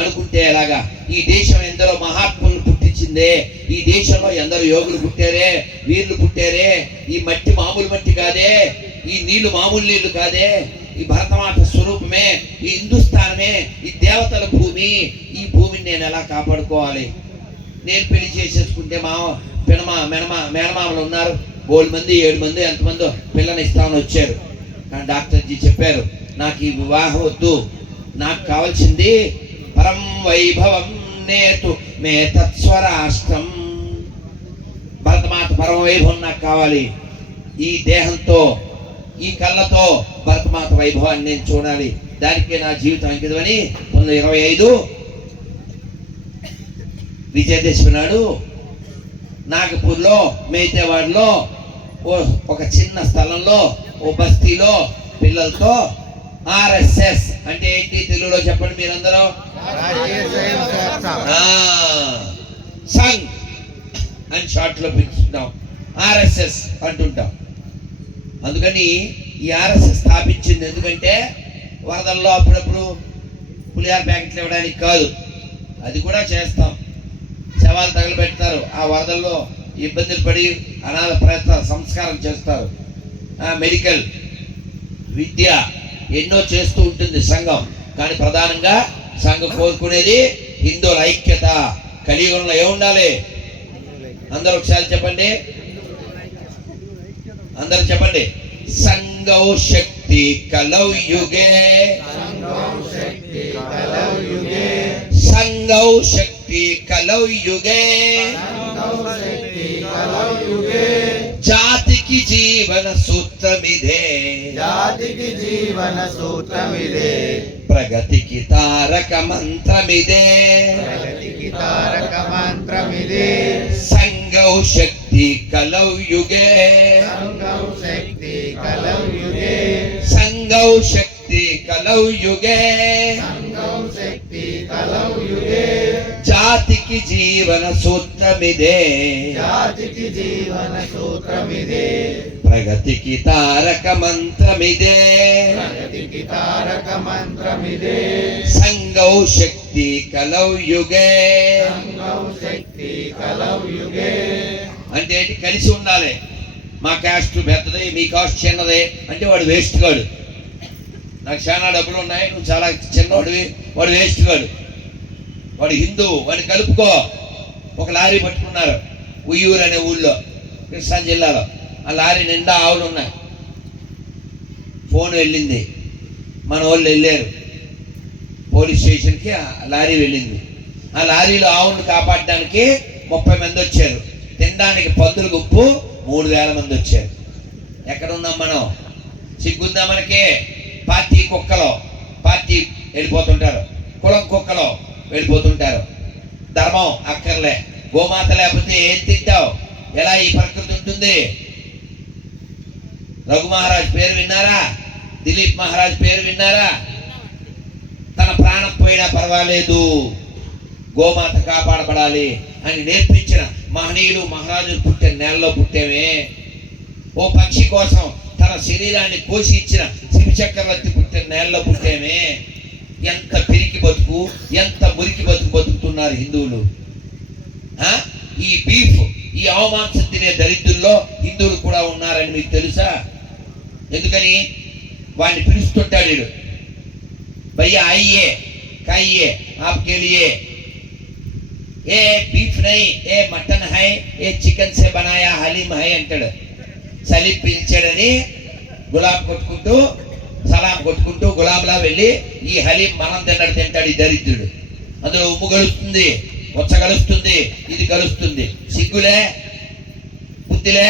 అనుకుంటే ఎలాగా, ఈ దేశం ఎందరో మహాత్ములను పుట్టించిందే, ఈ దేశంలో ఎందరో యోగులు పుట్టారే, వీరులు పుట్టారే, ఈ మట్టి మామూలు మట్టి కాదే, ఈ నీళ్లు మామూలు నీళ్లు కాదే, ఈ భరతమాత స్వరూపమే, ఈ హిందుస్థానమే, ఈ దేవతల భూమి, ఈ భూమిని నేను ఎలా కాపాడుకోవాలి? నేను పెళ్లి చేసేసుకుంటే మేనమామలు ఉన్నారు 7 మంది 7 మంది ఎంతమందో పిల్లని ఇస్తామని వచ్చారు. కానీ డాక్టర్జీ చెప్పారు, నాకు ఈ వివాహం వద్దు, నాకు కావాల్సింది పరం వైభవం నేతు మే తత్స్వరాష్ట్రం. భరతమాత పరమ వైభవం నాకు కావాలి. ఈ దేహంతో ఈ కళ్ళతో భరతమాత వైభవాన్ని నేను చూడాలి. దానికే నా జీవితం అంకితమని 1925 విజయదశమి నాడు నాగపూర్లో మేతేవాడలో ఒక చిన్న స్థలంలో ఓ బస్తీలో పిల్లలతో ఆర్ఎస్ఎస్ అంటే ఏంటి తెలుగులో చెప్పండి మీరందరూ? సంఘ్ అని షార్ట్ లో పిలుస్తున్నాం, ఆర్ఎస్ఎస్ అంటుంటాం. అందుకని ఈ ఆర్ఎస్ఎస్ స్థాపించింది ఎందుకంటే వరదల్లో అప్పుడప్పుడు పులిహార ప్యాకెట్లు ఇవ్వడానికి కాదు, అది కూడా చేస్తాం. శవాలు తగలబెడతారు, ఆ వరదల్లో ఇబ్బందులు పడి అనాథ ప్రయత్న సంస్కారం చేస్తారు. మెడికల్ విద్య ఎన్నో చేస్తూ ఉంటుంది సంఘం. కానీ ప్రధానంగా సంఘం కోరుకునేది హిందువుల ఐక్యత. కలియుగంలో ఏముండాలి? అందరూ ఒకసారి చెప్పండి, అందరూ చెప్పండి. సంఘౌ శక్తి కలౌ యుగే, సంఘౌ శక్తి కలౌ యుగే, జాతికి జీవన సూత్రమిదే, జాతికి జీవన సూత్రమిదే, ప్రగతికి తారక మంత్రమిదే, ప్రగతికి తారక మంత్రమిదే, సంఘౌ శక్తి కలౌ యుగే, సంఘౌ శక్తి కలౌ యుగే, సంఘౌ శక్తి కలౌ యుగే, సంఘౌ శక్తి కలౌ యుగే, జాతికి జీవన సూత్రమిదే, జాతికి జీవన సూత్రమిదే, ప్రగతికి తారక మంత్రమిదే, ప్రగతికి తారక మంత్రమిదే, సంఘౌ శక్తి కలౌ యుగే. సంఘౌ శక్తి కలౌ యుగే. అంటే ఏంటి? కలిసి ఉండాలి. మా క్యాస్ట్ పెద్దది, మీ కాస్ట్ చిన్నది అంటే వాడు వేస్ట్ గాడు. నాకు చాలా డబ్బులు ఉన్నాయి, నువ్వు చాలా చిన్నవాడివి, వాడు వేస్ట్ గాడు, వాడు హిందూ, వాడిని కలుపుకో. ఒక లారీ పట్టుకున్నారు ఉయ్యూరు అనే ఊళ్ళో, కృష్ణా జిల్లాలో. ఆ లారీ నిండా ఆవులు ఉన్నాయి. ఫోన్ వెళ్ళింది, మన వాళ్ళు వెళ్ళారు పోలీస్ స్టేషన్కి. ఆ లారీ వెళ్ళింది. ఆ లారీలో ఆవులను కాపాడడానికి 30 మంది వచ్చారు. తినడానికి పందుల గుంపు 3000 మంది వచ్చారు. ఎక్కడున్నాం మనం? సిగ్గుందా మనకి? పార్టీ కుక్కలో పార్టీ వెళ్ళిపోతుంటారు, కులం కుక్కలో వెళ్ళిపోతుంటారు. ధర్మం అక్కర్లే, గోమాత లేకపోతే ఏం తింటావు? ఎలా ఈ ప్రకృతి ఉంటుంది? రఘు మహారాజ్ పేరు విన్నారా? దిలీప్ మహారాజ్ పేరు విన్నారా? తన ప్రాణం పోయినా పర్వాలేదు, గోమాత కాపాడబడాలి అని నేర్పించిన మహనీయులు మహారాజులు పుట్టిన నేలలో పుట్టేమే. ఓ పక్షి కోసం తన శరీరాన్ని కోసి ఇచ్చిన శివచక్రవర్తి పుట్టిన నేలలో పుట్టేమే. ఎంత పిరికి బతుకు, ఎంత మురికి బతుకుతున్నారు హిందువులు. ఈ బీఫ్, ఈ అవమాంసం తినే దరిద్రుల్లో హిందువులు కూడా ఉన్నారని మీకు తెలుసా? ఎందుకని? వాడిని పిలుస్తుంటాడు వీడు, భయ్యా అయ్యే కాయ్యే ఆప్కే లియే ఏ బీఫ్ నై, ఏ మటన్ హై, ఏ చికెన్ సే బనాయా హలీం హై అంటాడు. సలీం పిలిచాడని గులాబ్ కొట్టుకుంటూ సలాం కొట్టుకుంటూ గులాబ్లా వెళ్ళి ఈ హలీం మనం తింటాడు ఈ దరిద్రుడు. అందులో ఉమ్ము కలుస్తుంది, ఉచ్చ కలుస్తుంది, ఇది కలుస్తుంది. సిగ్గులే, బుద్ధిలే.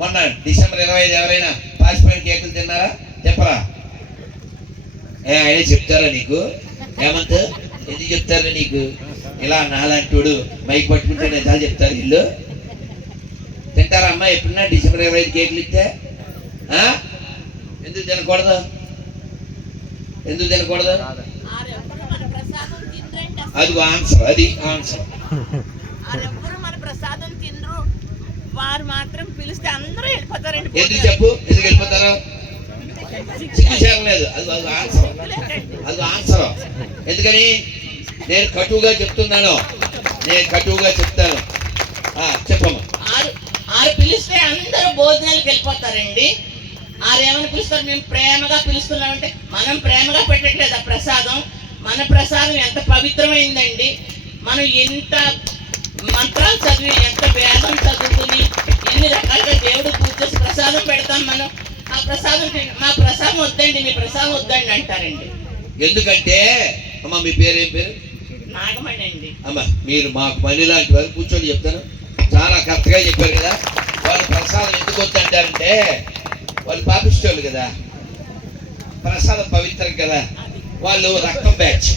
మొన్న డిసెంబర్ 25 ఎవరైనా పాసిపోయిన కేకులు తిన్నారా? చెప్పరా? ఆయన చెప్తారా నీకు? ఏమంత ఎందుకు చెప్తారా నీకు? ఇలా నాలంటోడు మైక్ పట్టుకుంటే నిజాలు చెప్తారు వీళ్ళు. తింటారా అమ్మా ఎప్పుడన్నా డిసెంబర్ 25 కేకులు ఇస్తే? ఎందుకు తినకూడదు? ఎందుకు తినకూడదు? అది ఆన్సర్, అది ఆన్సర్. మన ప్రసాదం తినరు, వారు మాత్రం పిలిస్తే అందరూ వెళ్ళిపోతారండి. ఎందుకు చెప్పు, ఎందుకు వెళ్ళిపోతారు? సిగ్గుచేరం లేదు. అది ఆన్సర్, అది ఆన్సర్. ఎందుకని? నేను కటువుగా చెప్తున్నాను, నేను కటువుగా చెప్తాను. చెప్పమ్మా. ఆరు పిలిస్తే అందరూ భోజనాలకు వెళ్ళిపోతారండి. ఆరేమని పిలుస్తారు? మేము ప్రేమగా పిలుస్తున్నామంటే మనం ప్రేమగా పెట్టట్లేదు ఆ ప్రసాదం. మన ప్రసాదం ఎంత పవిత్రమైందండి. మనం ఎంత మంత్రాలు చదివి, ఎంత వేదం చదువుకుని, ఎన్ని రకాలుగా దేవుడు పూజ చేసి ప్రసాదం పెడతాం. మనం ఆ ప్రసాదం మా ప్రసాదం వద్దండి, మీ ప్రసాదం వద్దండి అంటారండి. ఎందుకంటే అమ్మ మీ పేరేం పేరు? నాగమణి అండి. అమ్మ మీరు మాకు మళ్ళీ లాంటి వారు కూర్చొని చెప్తాను. చాలా కరెక్ట్గా చెప్పారు కదా. వాళ్ళు ప్రసాదం ఎందుకు వద్దంటారంటే వాళ్ళు పాపిస్తోళ్ళు కదా, ప్రసాదం పవిత్రం కదా. వాళ్ళు రక్తం బ్యాచ్.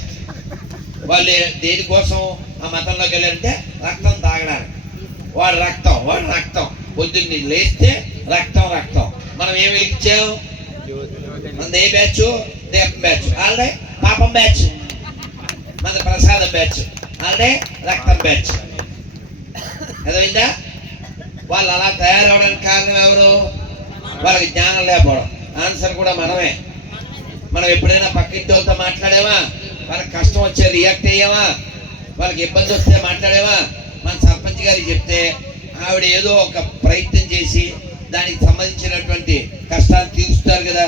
వాళ్ళు దేనికోసం ఆ మతంలోకి వెళ్ళారంటే రక్తం తాగడానికి. వాడు రక్తం పొద్దున్నే లేస్తే రక్తం. మనం ఏం వెలిగించాం? మన ఏ బ్యాచ్? దీపం బ్యాచ్. ఆల్రెడీ పాపం బ్యాచ్. మన ప్రసాదం బ్యాచ్. ఆల్రెడీ రక్తం బ్యాచ్. అదైందా? వాళ్ళు అలా తయారవడానికి కారణం ఎవరు? వాళ్ళకి జ్ఞానం లేకపోవడం. ఆన్సర్ కూడా మనమే. మనం ఎప్పుడైనా పక్కింటి వాళ్ళతో మాట్లాడేవా? వాళ్ళకి కష్టం వచ్చే రియాక్ట్ అయ్యావా? వాళ్ళకి ఇబ్బంది వస్తే మాట్లాడేవా? మన సర్పంచ్ గారికి చెప్తే ఆవిడ ఏదో ఒక ప్రయత్నం చేసి దానికి సంబంధించినటువంటి కష్టాన్ని తీరుస్తారు కదా.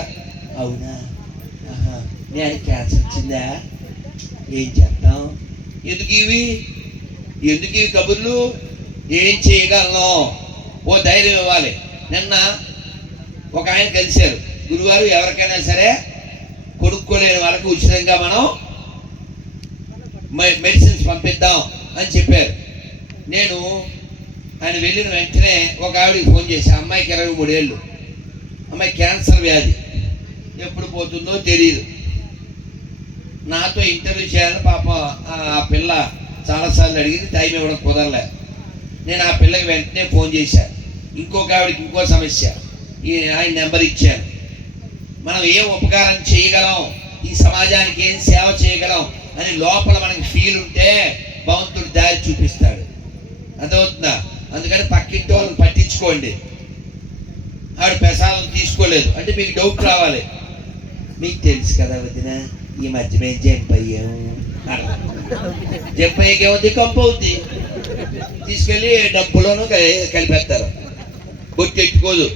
అవునా, నేను క్యాన్సర్ వచ్చిందా, ఏం చేద్దాం? ఎందుకు ఇవి కబుర్లు? ఏం చేయగలను? ఓ ధైర్యం ఇవ్వాలి. నిన్న ఒక ఆయన కలిశారు, గురువారు ఎవరికైనా సరే కొనుక్కోలేని వాళ్ళకి ఉచితంగా మనం మెడిసిన్స్ పంపిద్దాం అని చెప్పారు. నేను ఆయన వెళ్ళిన వెంటనే ఒక ఆవిడకి ఫోన్ చేసి, అమ్మాయికి 23 ఏళ్ళు, అమ్మాయి క్యాన్సర్ వ్యాధి, ఎప్పుడు పోతుందో తెలియదు. నాతో ఇంటర్వ్యూ చేయాలని పాపం ఆ పిల్ల చాలాసార్లు అడిగింది, టైం ఇవ్వడం కుదరలే. నేను ఆ పిల్లకి వెంటనే ఫోన్ చేశాను. ఇంకొక ఆవిడకి ఇంకో సమస్య, ఆయన నెంబర్ ఇచ్చాను. మనం ఏం ఉపకారం చేయగలం, ఈ సమాజానికి ఏం సేవ చేయగలం అని లోపల మనకి ఫీల్ ఉంటే భగవంతుడు దారి చూపిస్తాడు. అదవుతుందా? అందుకని పక్కింటి వాళ్ళని పట్టించుకోండి. ఆవిడ ప్రసాదం తీసుకోలేదు అంటే మీకు డౌట్ రావాలి. మీకు తెలుసు కదా వదిన, ఈ మధ్య మేము జంప్ అయ్యాము. జంప్ అయ్యేకేమవుతుంది? కంపు అవుద్ది. తీసుకెళ్ళి డబ్బులోనూ కలిపేస్తారు. బొట్టు పెట్టుకోదు,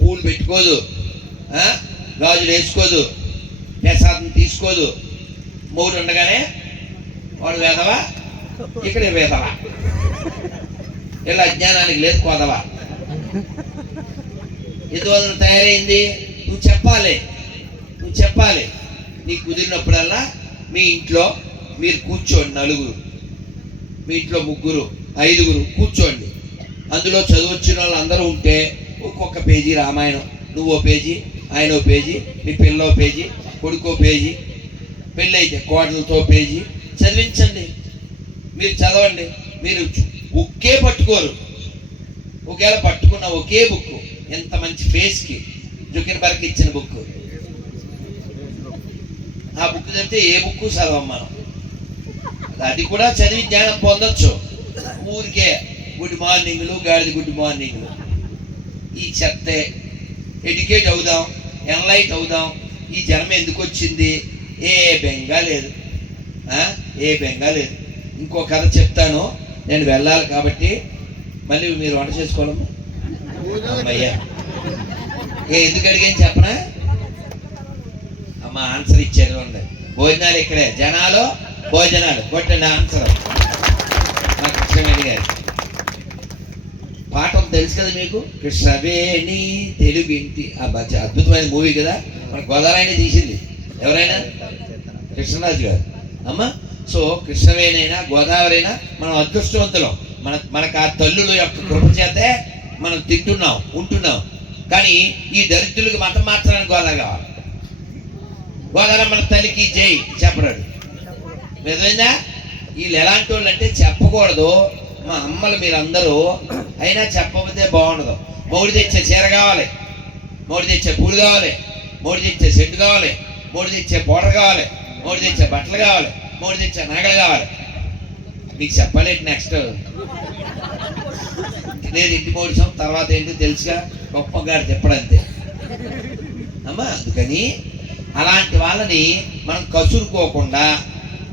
పూలు పెట్టుకోదు, గాజులు వేసుకోదు, ప్రసాదం తీసుకోదు. మూడు ఉండగానే వాడు వేదవా, ఇక్కడ వేదవా. ఇలా అజ్ఞానానికి లేదు కోదవా. ఎందువల్ల తయారైంది? నువ్వు చెప్పాలి. నీకు కుదిరినప్పుడల్లా మీ ఇంట్లో మీరు కూర్చోండి. 4, మీ ఇంట్లో 3, 5 కూర్చోండి. అందులో చదువొచ్చిన వాళ్ళు అందరూ ఉంటే ఒక్కొక్క పేజీ రామాయణం, నువ్వో పేజీ, ఆయనో పేజీ, మీ పిల్లో పేజీ, కొడుకో పేజీ, పెళ్ళైతే కోడలతో పేజీ చదివించండి. మీరు చదవండి. మీరు బుక్కే పట్టుకోరు. ఒకవేళ పట్టుకున్న ఒకే బుక్, ఎంత మంచి ఫేస్కి జుకిన్బర్గ్ ఇచ్చిన బుక్, ఆ బుక్ చదివితే ఏ బుక్ చదవం మనం. అది కూడా చదివి జ్ఞానం పొందొచ్చు. ఊరికే గుడ్ మార్నింగ్లు, గాడిద గుడ్ మార్నింగ్లు. ఈ చెప్తే ఎడ్యుకేట్ అవుదాం, ఎన్లైట్ అవుదాం. ఈ జన్మ ఎందుకు వచ్చింది? ఏ బెంగా లేదు. ఇంకో కథ చెప్తాను, నేను వెళ్ళాలి కాబట్టి. మళ్ళీ మీరు వంట చేసుకోవాలమ్మా. అమ్మయ్యా, ఎందుకు అడిగాను చెప్పనా? అమ్మ ఆన్సర్ ఇచ్చారు. భోజనాలు ఇక్కడే, జనాలు భోజనాలు కొట్టండి ఆన్సర్. నాయుడు గారు పాఠం తెలుసు కదా మీకు, కృష్ణవేణి తెలుగింటి అద్భుతమైన మూవీ కదా, మన గోదావరి తీసింది ఎవరైనా, కృష్ణరాజు గారు అమ్మ. సో కృష్ణవేణి అయినా గోదావరి అయినా మనం అదృష్టవంతులం, మనకు ఆ తల్లుల యొక్క కృప చేతే మనం తింటున్నాం ఉంటున్నాం. కానీ ఈ దరిద్రులకు మతం మార్చడానికి గోదావరి కావాలి. గోదావరి మన తల్లికి జై చెప్పరాడు, నిజమైందా? వీళ్ళు ఎలాంటి వాళ్ళు అంటే చెప్పకూడదు, మా అమ్మలు మీరందరూ, అయినా చెప్పకపోతే బాగుండదు. మౌడి తెచ్చే చీర కావాలి, మౌడి తెచ్చే పూలు కావాలి, మౌడి తెచ్చే సెట్టు కావాలి, మౌడి తెచ్చే బోర్డర్ కావాలి, మౌడి తెచ్చే బట్టలు కావాలి, మౌడి తెచ్చే నగలు కావాలి. మీకు చెప్పాలేంటి నెక్స్ట్? నేను ఇంటి మోడిసాం తర్వాత ఏంటి తెలుసుగా, గొప్పగా తిప్పడంతే అమ్మా. అందుకని అలాంటి వాళ్ళని మనం కసురుకోకుండా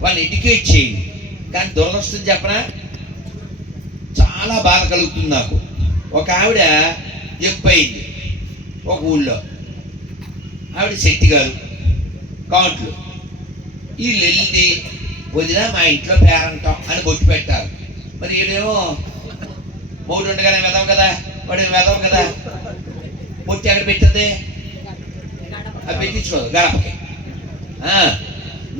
వాళ్ళని ఎడ్యుకేట్ చేయండి. కానీ దురదృష్టం చెప్పనా, చాలా బాధ కలుగుతుంది నాకు. ఒక ఆవిడ చెప్పయింది ఒక ఊళ్ళో, ఆవిడ శెట్టి గారు కౌంట్లు, వీళ్ళు వెళ్ళి వదిన మా ఇంట్లో పేరంటాం అని బొట్టు పెట్టారు. మరి వీడేమో మూడు ఉండగానే వెదం కదా, వాడు వెదం కదా, బొట్టు ఎక్కడ పెట్టింది, అది పెట్టించుకోదు గడపకి.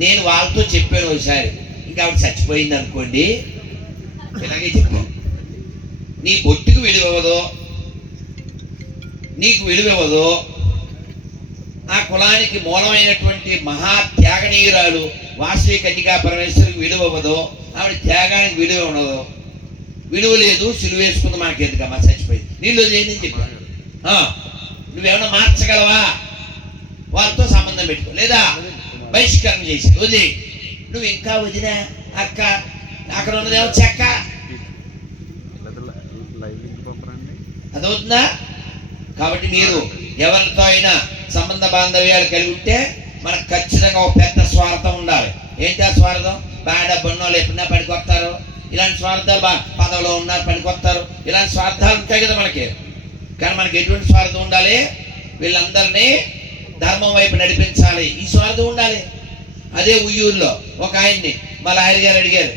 నేను వాళ్ళతో చెప్పాను ఒకసారి, ఇంకా ఆవిడ చచ్చిపోయింది అనుకోండి, ఇలాగే చెప్పాను, నీ బొట్టుకు విలువదో నీకు విలువదో, ఆ కులానికి మూలమైనటువంటి మహా త్యాగనీయురాలు వాసవి కన్యకా పరమేశ్వరికి విలువదో, ఆవిడ త్యాగానికి విలువ ఉండదు, విలువ లేదు, సిలువ వేసుకుంది, మనకి ఎందుకమ్మా చచ్చిపోయింది, నీళ్ళు చేయండి అని చెప్పాను. నువ్వేమన్నా మార్చగలవా, వాళ్ళతో సంబంధం పెట్టుకో, లేదా బహిష్కరణ చేసి వదిలే. నువ్వు ఇంకా వదిన అక్క అక్కడ ఉన్నదేమో చెక్క, అదవుతుందా? కాబట్టి మీరు ఎవరితో అయినా సంబంధ బాంధవ్యాలు కలిగి ఉంటే మనకు ఖచ్చితంగా ఒక పెద్ద స్వార్థం ఉండాలి. ఏంటి ఆ స్వార్థం? బాగా డబ్బున్నోళ్ళు ఎప్పుడన్నా పనికొస్తారు, ఇలాంటి స్వార్థాలు పదవిలో ఉన్నారు పనికొస్తారు, ఇలాంటి స్వార్థాలు ఉంటాయి కదా మనకి. కానీ మనకి ఎటువంటి స్వార్థం ఉండాలి? వీళ్ళందరినీ ధర్మం వైపు నడిపించాలి, ఈ స్వార్థం ఉండాలి. అదే ఉయ్యూరులో ఒక ఆయన్ని మా లాయర్ గారు అడిగారు,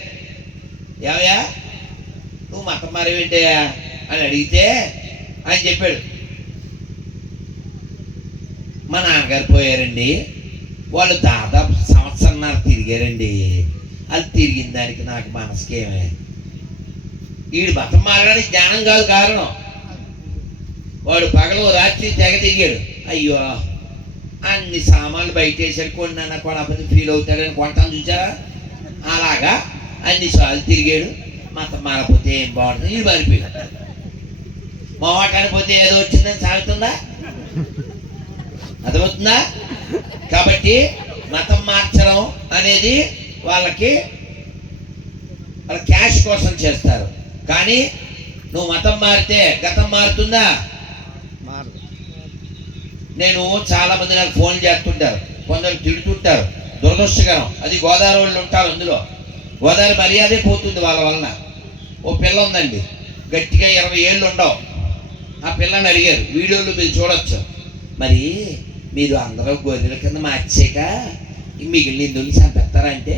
ఏమయ్యా నువ్వు మతం మారేవేంటయ్యా అని అడిగితే ఆయన చెప్పాడు, మా నాన్నగారు పోయారండి, వాళ్ళు దాదాపు సంవత్సరంన్నర తిరిగారండి, అది తిరిగిన దానికి నాకు మనసుకేమే, వీడు మతం మారడానికి జ్ఞానం కాదు కారణం, వాడు పగలు రాత్రి తెగ తిరిగాడు, అయ్యో అన్ని సామాన్లు బయట వేసాడు, కొన్నా కొనకపోతే ఫీల్ అవుతాడని కొంటాను చూసారా, అలాగా అన్నిసార్లు తిరిగాడు, మతం మారపోతే ఏం బాగుంటుంది, వీడు మారిపోయాడు. మొహమాట పోతే ఏదో వచ్చిందని సాగుతుందా, అర్థమవుతుందా? కాబట్టి మతం మార్చడం అనేది వాళ్ళకి వాళ్ళ క్యాష్ కోసం చేస్తారు. కానీ నువ్వు మతం మారితే గతం మారుతుందా? నేను చాలా మంది నాకు ఫోన్ చేస్తుంటారు, కొందరు తిడుతుంటారు, దురదృష్టకరం. అది గోదావరి వాళ్ళు ఉంటారు, అందులో గోదావరి మర్యాదే పోతుంది వాళ్ళ వలన. ఓ పిల్ల ఉందండి, గట్టిగా 20 ఏళ్ళు ఉండవు. ఆ పిల్లని అడిగారు, వీడియోలు మీరు చూడొచ్చు, మరి మీరు అందరూ గొర్రెల కింద మార్చాక మిగిలిన ఇందుని చంపేస్తారంటే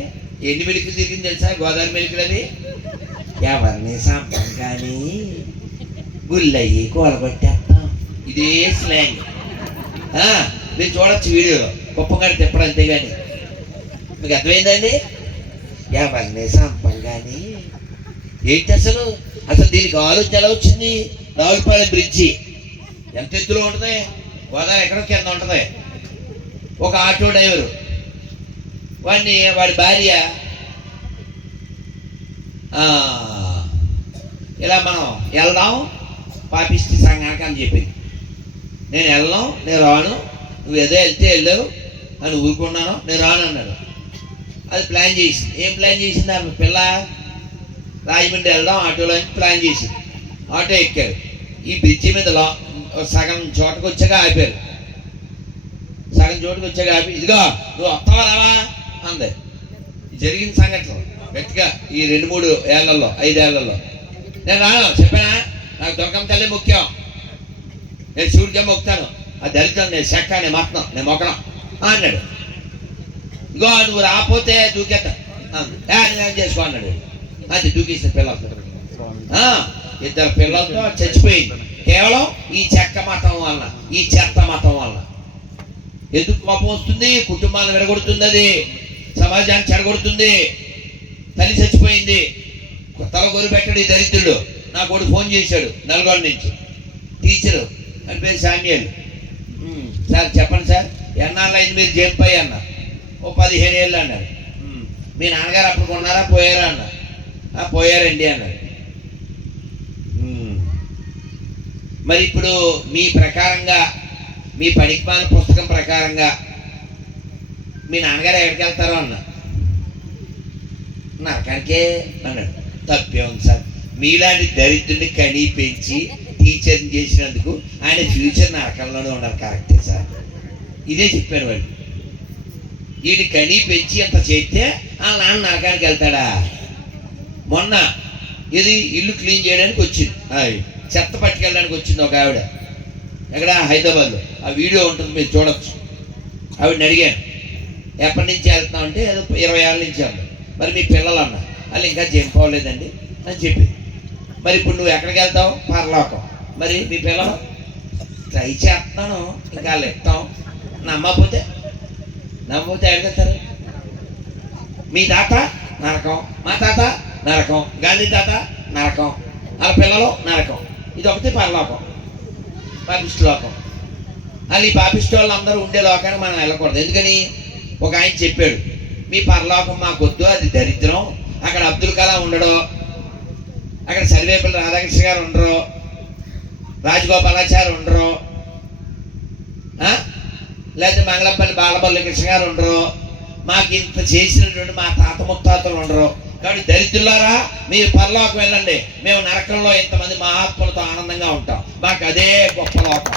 ఎన్ని మెలికలు తిరిగింది తెలుసా? గోదావరి మెలికలు అవి ఎవరిని చంపం కానీ గుళ్ళయ్యి కూలగొట్టేస్తాం, ఇదే స్లాంగ్. మీరు చూడొచ్చు వీడియోలో, కుప్పంగాడి తిప్పడం అంతేగాని. మీకు అర్థమైందండి? ఎవరిని చంపం కానీ ఏంటి అసలు దీనికి ఆలోచన ఎలా వచ్చింది? రావులపాలెం బ్రిడ్జి ఎంత ఎత్తులో ఉంటుంది, గోదావరి ఎక్కడో కింద ఉంటుంది. ఒక ఆటో డ్రైవరు వాడి భార్య ఇలా మనం వెళ్దాం పాపిష్టి సంఘానికి అని చెప్పింది. నేను వెళ్ళాం, నేను రాను, నువ్వు ఏదో వెళ్తే వెళ్ళావు అని ఊరుకున్నాను, నేను రాను అన్నాడు. అది ప్లాన్ చేసింది. ఏం ప్లాన్ చేసింది? ఆ పిల్ల రాజమండ్రి వెళ్దాం ఆటోలో ప్లాన్ చేసింది. ఆటో ఎక్కారు, ఈ బ్రిడ్జి మీద సగం చోటకు వచ్చాక ఆపారు. సగం చోటుకు వచ్చాక ఆపి, ఇదిగో నువ్వు వస్తావా రావా అంది. జరిగిన సంఘటన గట్టిగా ఈ 2-3 ఏళ్లలో 5 ఏళ్లలో. నేను రాను చెప్పానా, నాకు దొరకం తల్లి ముఖ్యం, నేను శివుడికే మొక్కుతాను, ఆ దళితం నేను చెక్క, నేను మొక్కను, నేను మొక్కను అన్నాడు. ఇగో నువ్వు రాకపోతే దూకేస్తా చేసుకో అన్నాడు. అది దూకేసిన పిల్లలు ఆ, 2 పిల్లలతో చచ్చిపోయింది కేవలం ఈ చెక్క మతం వల్ల, ఈ చెత్త మతం వల్ల. ఎందుకు కోపం వస్తుంది? కుటుంబాన్ని విడగొడుతుంది, అది సమాజాన్ని చెడగొడుతుంది. తల్లి చచ్చిపోయింది, తల గొరు పెట్టాడు ఈ దరిద్రుడు. నా కొడుకు ఫోన్ చేశాడు నల్గొండ నుంచి, టీచరు అని పేరు శామ్యుయల్. సార్ చెప్పండి సార్, ఎన్నాళ్ళు అయింది మీరు జంప్ అయ్యి అన్నారు. ఓ 15 ఏళ్ళు అన్నారు. మీ నాన్నగారు అప్పుడు కొన్నారా పోయారా అన్నారు. పోయారండి అన్నారు. మరి ఇప్పుడు మీ ప్రకారంగా, మీ పనికిమాల పుస్తకం ప్రకారంగా మీ నాన్నగారు ఎక్కడికి వెళ్తారో అన్నా. నరకానికే అన్నాడు. తప్పే ఉంది సార్, మీలాంటి దరిద్రుని కని పెంచి టీచర్ని చేసినందుకు ఆయన ఫ్యూచర్ నరకంలోనే ఉన్నారు. కరెక్టే సార్, ఇదే చెప్పాను వాళ్ళు. వీడి కని పెంచి అంత చేస్తే ఆ నాన్న నరకానికి వెళ్తాడా? మొన్న ఇది ఇల్లు క్లీన్ చేయడానికి వచ్చింది, చెత్త పట్టుకెళ్ళడానికి వచ్చింది ఒక ఆవిడ, ఎక్కడ హైదరాబాద్లో. ఆ వీడియో ఉంటుంది, మీరు చూడొచ్చు. ఆవిడని అడిగాను, ఎప్పటి నుంచి వెళ్తున్నాం అంటే ఏదో 20 ఏళ్ళ నుంచి అన్నా. మరి మీ పిల్లలు అన్నా, వాళ్ళు ఇంకా చెప్పుకోలేదండి అని చెప్పింది. మరి ఇప్పుడు నువ్వు ఎక్కడికి వెళ్తావు? పరలోకం. మరి మీ పిల్లలు? ట్రై చేస్తున్నాను, ఇంకా వాళ్ళు ఇస్తాం. నమ్మకపోతే ఎక్కడికి వెళ్తారు? మీ తాత నరకం, మా తాత నరకం, గాంధీ తాత నరకం, వాళ్ళ పిల్లలు నరకం. ఇది ఒకటి పరలోకం, పాపిష్టి లోకం. అది ఈ పాపిష్టి వాళ్ళు అందరూ ఉండే లోకానికి మనం వెళ్ళకూడదు. ఎందుకని? ఒక ఆయన చెప్పాడు, మీ పరలోకం మాకొద్దు, అది దరిద్రం. అక్కడ అబ్దుల్ కలాం ఉండడు, అక్కడ సర్వేపల్లి రాధాకృష్ణ గారు ఉండరు, రాజగోపాలాచారి ఉండరు, లేకపోతే మంగళపల్లి బాలపల్లి కృష్ణ గారు ఉండరు, మాకు ఇంత చేసినటువంటి మా తాత ముత్తాతలు ఉండరు. కాబట్టి దరిద్రులారా, మీరు పరలోకం వెళ్ళండి, మేము నరకంలో ఇంతమంది మహాత్ములతో ఆనందంగా ఉంటాం, మాకు అదే గొప్ప లోకం.